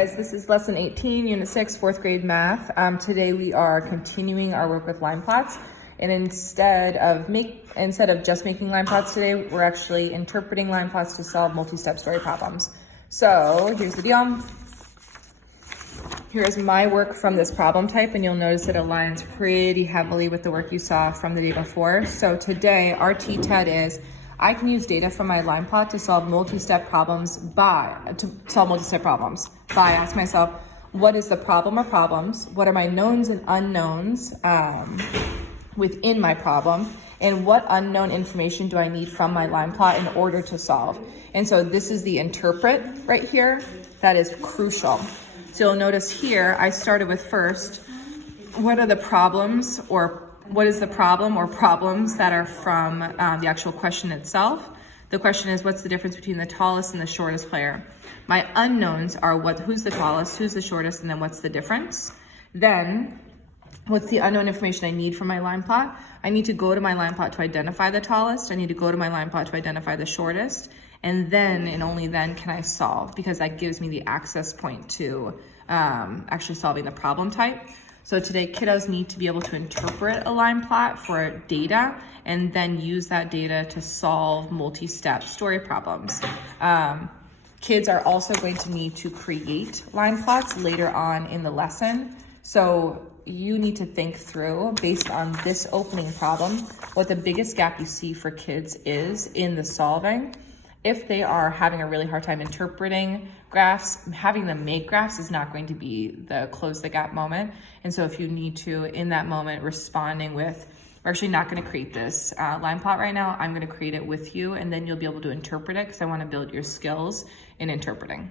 Guys, this is lesson 18, unit 6, fourth grade math. Today we are continuing our work with line plots, and instead of just making line plots today, we're actually interpreting line plots to solve multi-step story problems. So here's the deal. Here's my work from this problem type, and you'll notice it aligns pretty heavily with the work you saw from the day before. So today our TTED is, I can use data from my line plot to solve multi-step problems by ask myself, what is the problem or problems? What are my knowns and unknowns within my problem? And what unknown information do I need from my line plot in order to solve? And so this is the interpret right here. That is crucial. So you'll notice here, I started with first, what are the problems, or what is the problem or problems that are from the actual question itself? The question is, what's the difference between the tallest and the shortest player? My unknowns are who's the tallest, who's the shortest, and then what's the difference? Then, what's the unknown information I need from my line plot? I need to go to my line plot to identify the tallest. I need to go to my line plot to identify the shortest. And then, and only then, can I solve, because that gives me the access point to actually solving the problem type. So today, kiddos need to be able to interpret a line plot for data and then use that data to solve multi-step story problems. Kids are also going to need to create line plots later on in the lesson. So you need to think through, based on this opening problem, what the biggest gap you see for kids is in the solving. If they are having a really hard time interpreting graphs, having them make graphs is not going to be the close the gap moment. And so if you need to, in that moment, responding with, we're actually not going to create this line plot right now, I'm going to create it with you, and then you'll be able to interpret it, because I want to build your skills in interpreting.